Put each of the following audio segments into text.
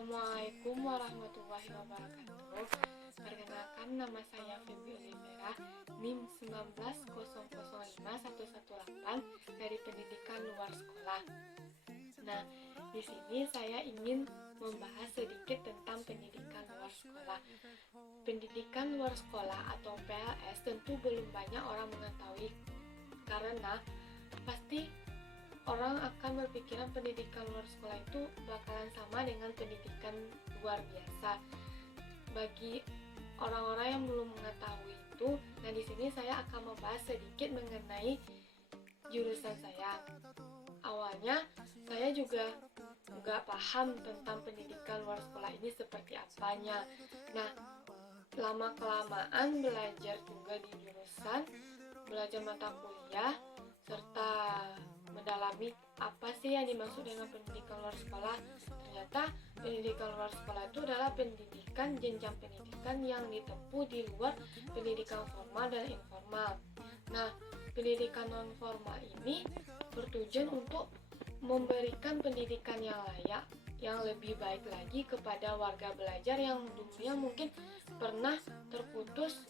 Assalamualaikum warahmatullahi wabarakatuh. Perkenalkan, nama saya Feby Olivera, NIM 190051118 dari Pendidikan Luar Sekolah. Nah, di sini saya ingin membahas sedikit tentang pendidikan luar sekolah. Pendidikan luar sekolah atau PLS tentu belum banyak orang mengetahui, karena pasti orang akan berpikiran pendidikan luar sekolah itu bakalan sama dengan pendidikan luar biasa. Bagi orang-orang yang belum mengetahui itu, nah di sini saya akan membahas sedikit mengenai jurusan saya. Awalnya saya juga nggak paham tentang pendidikan luar sekolah ini seperti apanya. Nah, lama-kelamaan belajar juga di jurusan, belajar mata kuliah, serta mendalami apa sih yang dimaksud dengan pendidikan luar sekolah. Ternyata pendidikan luar sekolah itu adalah pendidikan jenjang pendidikan yang ditempuh di luar pendidikan formal dan informal. Nah, pendidikan non formal ini bertujuan untuk memberikan pendidikan yang layak, yang lebih baik lagi kepada warga belajar yang dulunya mungkin pernah terputus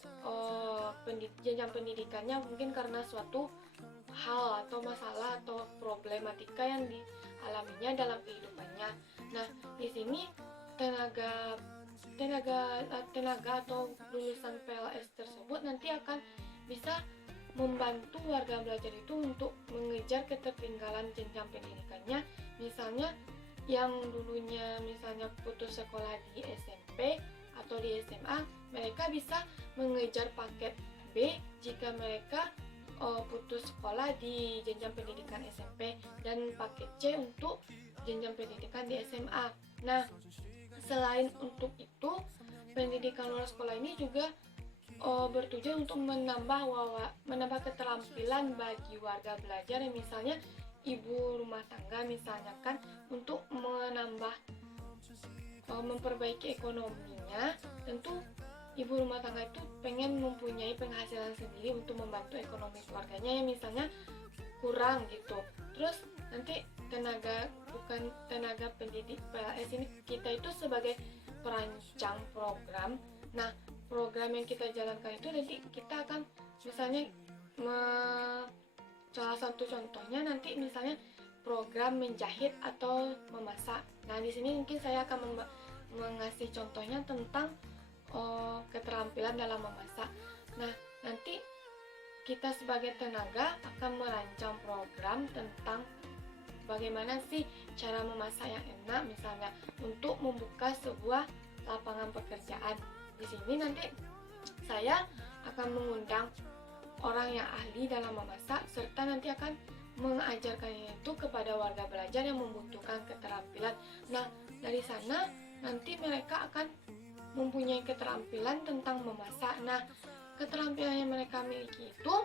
jenjang pendidikannya, mungkin karena suatu hal atau masalah atau problematika yang dialaminya dalam kehidupannya. Nah, di sini tenaga atau lulusan PLS tersebut nanti akan bisa membantu warga belajar itu untuk mengejar ketertinggalan jenjang pendidikannya. Misalnya yang dulunya misalnya putus sekolah di SMP atau di SMA, mereka bisa mengejar paket B jika mereka putus sekolah di jenjang pendidikan SMP, dan paket C untuk jenjang pendidikan di SMA. Nah, selain untuk itu, pendidikan luar sekolah ini juga bertujuan untuk menambah keterampilan bagi warga belajar yang misalnya ibu rumah tangga misalnya kan, untuk memperbaiki ekonominya. Tentu ibu rumah tangga itu pengen mempunyai penghasilan sendiri untuk membantu ekonomi keluarganya yang misalnya kurang gitu. Terus nanti tenaga pendidik PLS ini, kita itu sebagai perancang program. Nah, program yang kita jalankan itu nanti kita akan misalnya salah satu contohnya nanti misalnya program menjahit atau memasak. Nah, di sini mungkin saya akan mengasih contohnya tentang keterampilan dalam memasak. Nah, nanti kita sebagai tenaga akan merancang program tentang bagaimana sih cara memasak yang enak, misalnya untuk membuka sebuah lapangan pekerjaan. Di sini nanti saya akan mengundang orang yang ahli dalam memasak, serta nanti akan mengajarkannya itu kepada warga belajar yang membutuhkan keterampilan. Nah, dari sana nanti mereka akan mempunyai keterampilan tentang memasak. Nah, keterampilan yang mereka miliki itu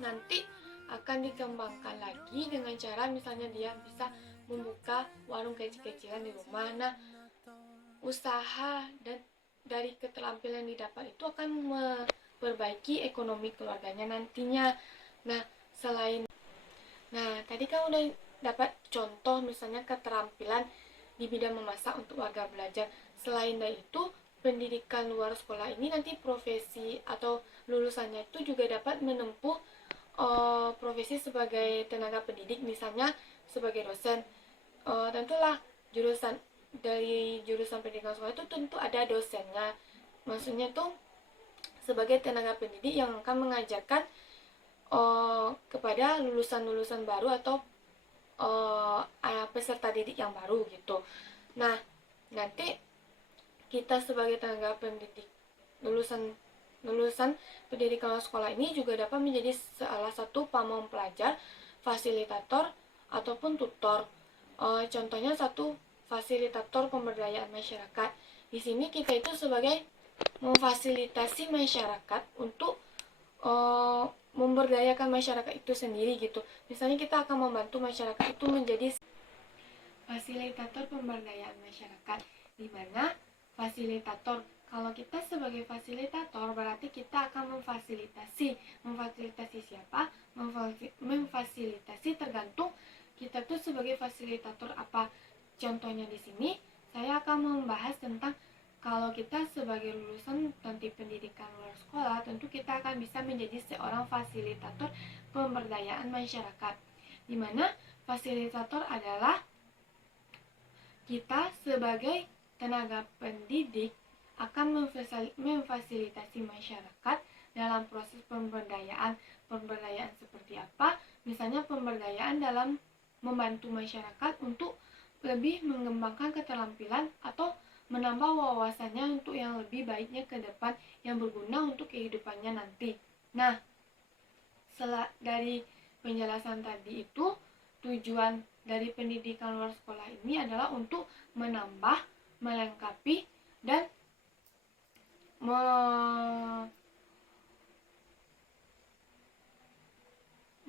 nanti akan dikembangkan lagi dengan cara misalnya dia bisa membuka warung kecil-kecilan di rumah. Nah, usaha dan dari keterampilan yang didapat itu akan memperbaiki ekonomi keluarganya nantinya. Nah, tadi kan udah dapat contoh misalnya keterampilan di bidang memasak untuk warga belajar. Selain dari itu, pendidikan luar sekolah ini nanti profesi atau lulusannya itu juga dapat menempuh profesi sebagai tenaga pendidik, misalnya sebagai dosen. Tentulah dari jurusan pendidikan sekolah itu tentu ada dosennya. Maksudnya tuh sebagai tenaga pendidik yang akan mengajarkan kepada lulusan-lulusan baru atau peserta didik yang baru gitu. Nah, nanti kita sebagai tenaga pendidik lulusan pendidikan luar sekolah ini juga dapat menjadi salah satu pamong pelajar, fasilitator ataupun tutor. Contohnya satu fasilitator pemberdayaan masyarakat. Di sini kita itu sebagai memfasilitasi masyarakat untuk memberdayakan masyarakat itu sendiri gitu. Misalnya kita akan membantu masyarakat itu menjadi fasilitator pemberdayaan masyarakat, di mana fasilitator, kalau kita sebagai fasilitator berarti kita akan memfasilitasi siapa? Memfasilitasi tergantung kita tuh sebagai fasilitator apa. Contohnya di sini saya saya akan membahas tentang kalau kita sebagai lulusan nanti pendidikan luar sekolah, tentu kita akan bisa menjadi seorang fasilitator pemberdayaan masyarakat, di mana fasilitator adalah kita sebagai tenaga pendidik akan memfasilitasi masyarakat dalam proses pemberdayaan. Pemberdayaan seperti apa? Misalnya pemberdayaan dalam membantu masyarakat untuk lebih mengembangkan keterampilan atau menambah wawasannya untuk yang lebih baiknya ke depan yang berguna untuk kehidupannya nanti. Nah, dari penjelasan tadi itu, tujuan dari pendidikan luar sekolah ini adalah untuk menambah, melengkapi, dan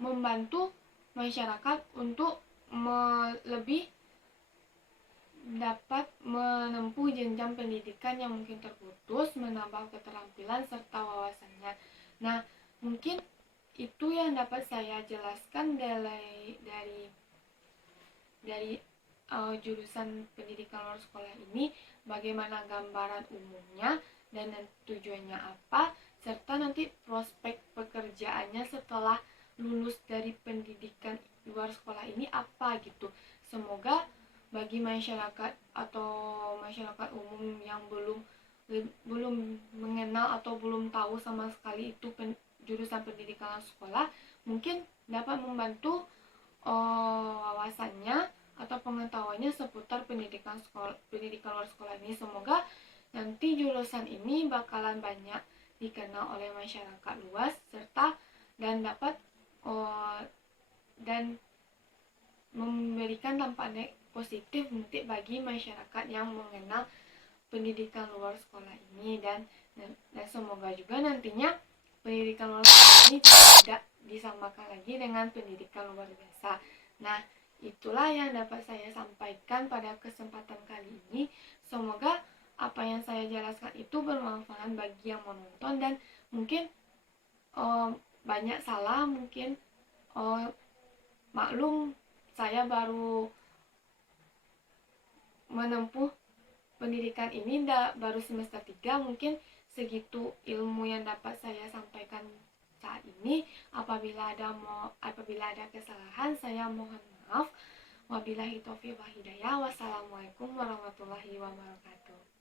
membantu masyarakat untuk lebih dapat menempuh jenjang pendidikan yang mungkin terputus, menambah keterampilan serta wawasannya. Nah, mungkin itu yang dapat saya jelaskan dari jurusan pendidikan luar sekolah ini, bagaimana gambaran umumnya dan tujuannya apa, serta nanti prospek pekerjaannya setelah lulus dari pendidikan luar sekolah ini apa gitu. Semoga bagi masyarakat atau masyarakat umum yang belum mengenal atau belum tahu sama sekali itu jurusan pendidikan sekolah, mungkin dapat membantu wawasannya atau pengetahuannya seputar pendidikan luar sekolah ini. Semoga nanti jurusan ini bakalan banyak dikenal oleh masyarakat luas serta dan dapat dan memberikan dampak positif nanti bagi masyarakat yang mengenal pendidikan luar sekolah ini, dan semoga juga nantinya pendidikan luar sekolah ini tidak disamakan lagi dengan pendidikan luar biasa. Nah, itulah yang dapat saya sampaikan pada kesempatan kali ini. Semoga apa yang saya jelaskan itu bermanfaat bagi yang menonton, dan mungkin banyak salah, mungkin maklum saya baru menempuh pendidikan ini baru semester 3, mungkin segitu ilmu yang dapat saya sampaikan saat ini. Apabila ada kesalahan, saya mohon maaf. Wabillahi taufiq wal hidayah. Wassalamualaikum warahmatullahi wabarakatuh.